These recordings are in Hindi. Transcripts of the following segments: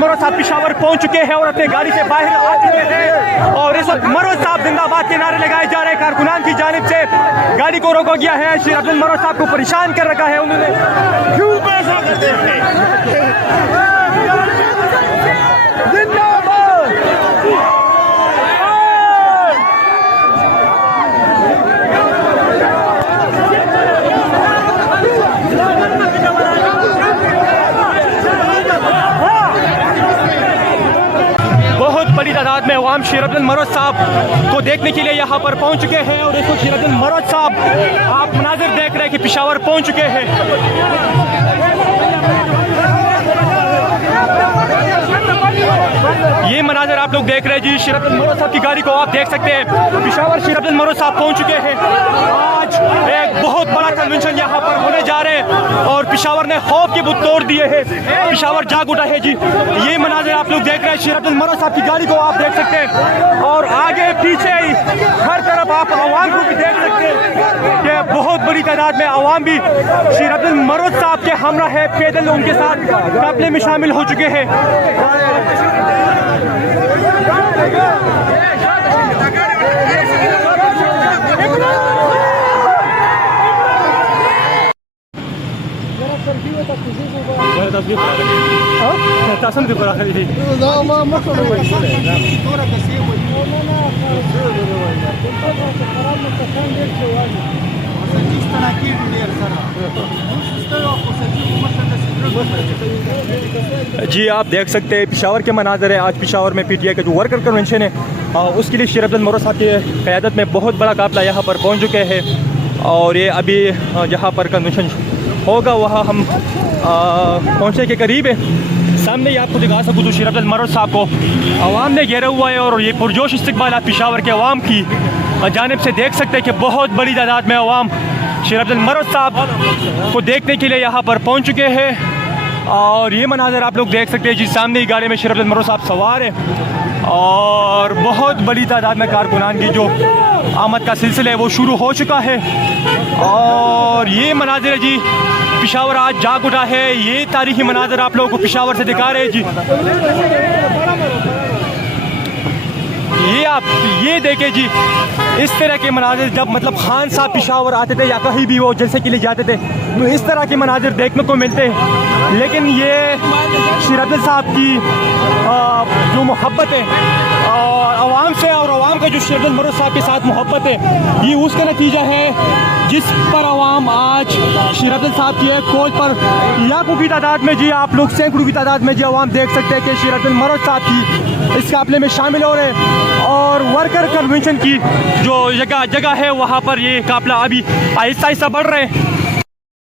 मरोज साहब पेशावर पहुंच चुके हैं और अपने गाड़ी से बाहर आ चुके हैं और इस वक्त मरोज साहब जिंदाबाद के नारे लगाए जा रहे हैं। कारकुनान की जानिब से गाड़ी को रोका गया है। शेर अब्दुल मरोज साहब को परेशान कर रखा है उन्होंने। क्यों पैसा करते हैं? बड़ी तादाद में अवाम शेर अब्दुल मरोज साहब को देखने के लिए यहाँ पर पहुँच चुके हैं और इसको शेर अब्दुल मरोज साहब आप मनाजिर देख रहे हैं कि पेशावर पहुँच चुके हैं। ये मनाजिर आप लोग देख रहे हैं जी, शेर अब्दुल मरोज साहब की गाड़ी को आप देख सकते हैं। पेशावर शेर अब्दुल मरोज साहब पहुँच चुके हैं। आज एक बहुत बड़ा कन्वेंशन यहाँ पर होने जा रहे हैं और पेशावर ने खौफ के बुत तोड़ दिए हैं। पेशावर जाग उठा है जी। ये मनाजिर आप लोग देख रहे हैं, शेर अब्दुल मरोज साहब की गाड़ी को आप देख सकते हैं और आगे पीछे हर तरफ आप आवाम को भी देख सकते हैं कि बहुत बड़ी तादाद में आवाम भी शेर अब्दुल मरोज साहब के हमरा है। पैदल उनके साथ काफिले में शामिल हो चुके हैं। जी आप देख सकते हैं पेशावर के मनाज़र है। आज पेशावर में पीटीआई का जो वर्कर कन्वेंशन है उसके लिए शेर अब्दुल मरोज साहब की क़यादत में बहुत बड़ा काफ़िला यहाँ पर पहुँच चुके हैं और ये अभी जहाँ पर कन्वेंशन होगा वहाँ हम पहुँचने के करीब है। सामने ही आपको दिखा सकूँ तो शेर अब्दुल मरोज साहब को आवाम ने घेरा हुआ है और ये पुरजोश इस्तकबाल आप पेशावर के अवाम की जानिब से देख सकते हैं कि बहुत बड़ी तादाद में अवाम शेर अब्दुल मरोज साहब को देखने के लिए यहाँ पर पहुँच चुके हैं। और ये मनाज़र आप लोग देख सकते हैं जी, सामने ही गाड़ी में शेर अब्दुल मरोज साहब सवार है और बहुत बड़ी तादाद में कारकुनान की जो आमद का सिलसिला है वो शुरू हो चुका है। और ये मनाज़र है जी, पेशावर आज जाग उठा है। ये तारीखी मनाज़र आप लोगों को पेशावर से दिखा रहे हैं जी। ये आप ये देखें जी, इस तरह के मनाजिर जब मतलब खान साहब पेशावर आते थे या कहीं भी वो जलसे के लिए जाते थे तो इस तरह के मनाजिर देखने को मिलते हैं। लेकिन ये शेर अब्दुल साहब की जो मोहब्बत है आवाम से और आवाम का जो शेर अब्दुल मरोज साहब के साथ मोहब्बत है ये उसका नतीजा है जिस पर आवाम आज शेर अब्दुल साहब की एक कोच पर लाखों की तादाद में जी, आप लोग सैकड़ों की तादाद में जी आवाम देख सकते हैं कि शेर अब्दुल मरोज साहब की इस काफिले में शामिल हो रहे हैं। और वर्कर कन्वेंशन की जो जगह है वहाँ पर ये काफिला अभी आहिस्ता आहिस्ता बढ़ रहे हैं।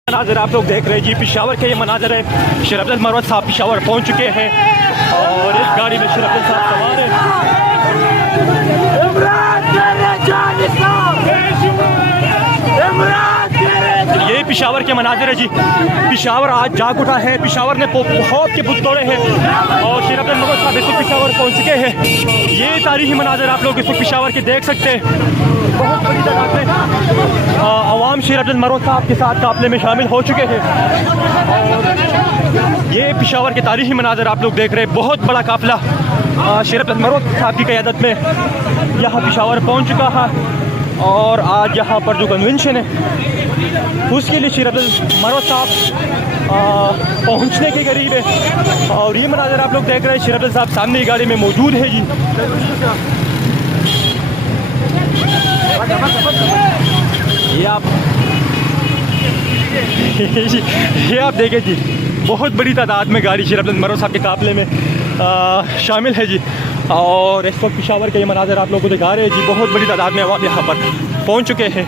मनाज़र आप लोग देख रहे हैं जी, पेशावर के ये मनाज़र है। शेर अब्दुल मरोज साहब पेशावर पहुँच चुके हैं और इस गाड़ी में शेर अब्दुल साहब सवार है। ये पेशावर के मनाज़र है जी। पेशावर आज जाग उठा है। पेशावर ने खौफ के बुत तोड़े हैं और शेर अब्दुल मरोज साहब इसको पेशावर पहुँच चुके हैं। ये तारीखी मनाज़र आप लोग इसको पेशावर के देख सकते हैं। बहुत बड़ी तादाद में अवाम शेर अब्दुल मरोज साहब के साथ काफिले में शामिल हो चुके हैं। और ये पेशावर के तारीखी मनाज़र आप लोग देख रहे हैं। बहुत बड़ा काफिला शेर अब्दुल मरोज साहब की क़यादत में यहाँ पेशावर पहुँच चुका है और आज यहाँ पर जो कन्वेंशन है उसके लिए शेर अब्दुल मरोज साहब पहुँचने के करीब है। और ये मनाज़र आप लोग देख रहे हैं, शेर अब्दुल साहब सामने ही गाड़ी में मौजूद है जी। ये आप देखें जी, बहुत बड़ी तादाद में गाड़ी शेर अब्दुल मरोज साहब के काफिले में शामिल है जी। और इस वक्त पेशावर के ये मनाज़र आप लोगों को दिखा रहे हैं जी। बहुत बड़ी तादाद में अवाम यहाँ पर पहुँच चुके हैं।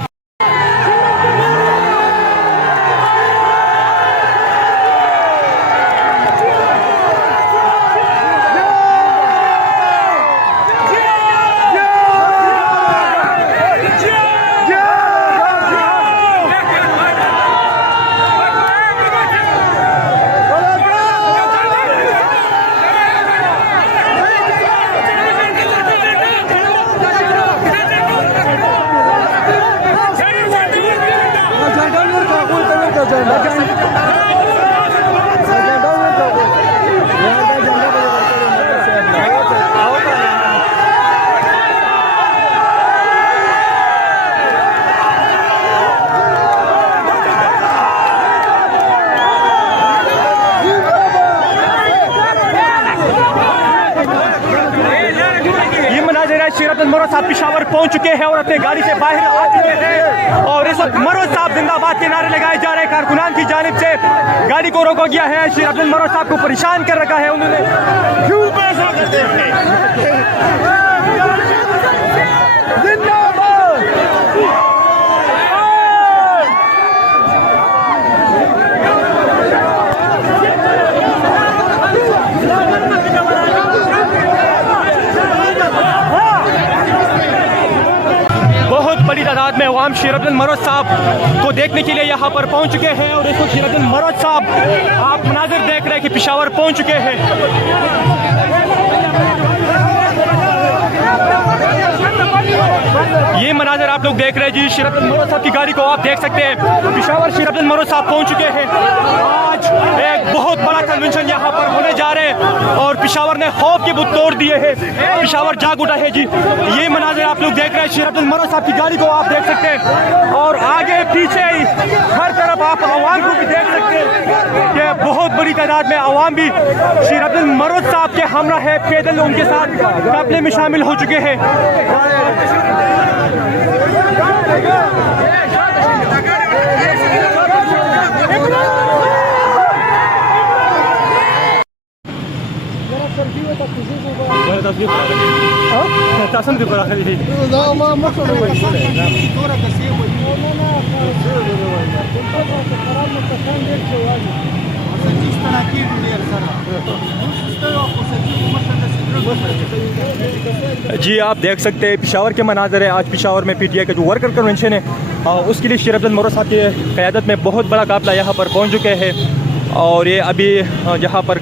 ये मनाज़िर है, शेर अब्दुल मरो साहब पेशावर पहुंच चुके हैं और अपने गाड़ी से बाहर आ चुके हैं और इस वक्त मरो साहब जिंदाबाद के नारे लगाए जा रहे हैं। कारकुनान की जानिब से गाड़ी को रोका गया है। शेर अब्दुल मरो साहब को परेशान कर रखा है उन्होंने। क्यों पैसा करते हैं? बड़ी तादाद में अवाम शेर अब्दुल मरो साहब को देखने के लिए यहाँ पर पहुँच चुके हैं और इसको शेर अब्दुल मरो साहब आप मनाज़िर देख रहे हैं कि पेशावर पहुँच चुके हैं। ये मनाज़िर आप लोग देख रहे हैं जी, शेर अब्दुल मरो साहब की गाड़ी को आप देख सकते हैं। पेशावर शेर अब्दुल मरो साहब पहुँच चुके हैं। आज एक बहुत बड़ा कन्वेंशन यहाँ पर होने जा रहे हैं और पेशावर ने खौफ के बुत तोड़ दिए हैं। पेशावर जाग उठा है जी। ये मनाज़िर आप लोग देख रहे हैं, शेर अब्दुल मरो साहब की गाड़ी को आप देख सकते हैं और आगे पीछे हर तरफ आप आवाम को भी देख सकते हैं कि बहुत बड़ी तादाद में आवाम भी शेर अब्दुल मरो साहब के हमरा है, पैदल उनके साथ काफिले में शामिल हो चुके हैं। जी आप देख सकते हैं पेशावर के मनाज़र है। आज पेशावर में पीटीआई का जो वर्कर कन्वेंशन है उसके लिए शेर अब्दुल मरो साहब की क़यादत में बहुत बड़ा काफ़िला यहाँ पर पहुँच चुके हैं और ये अभी यहाँ पर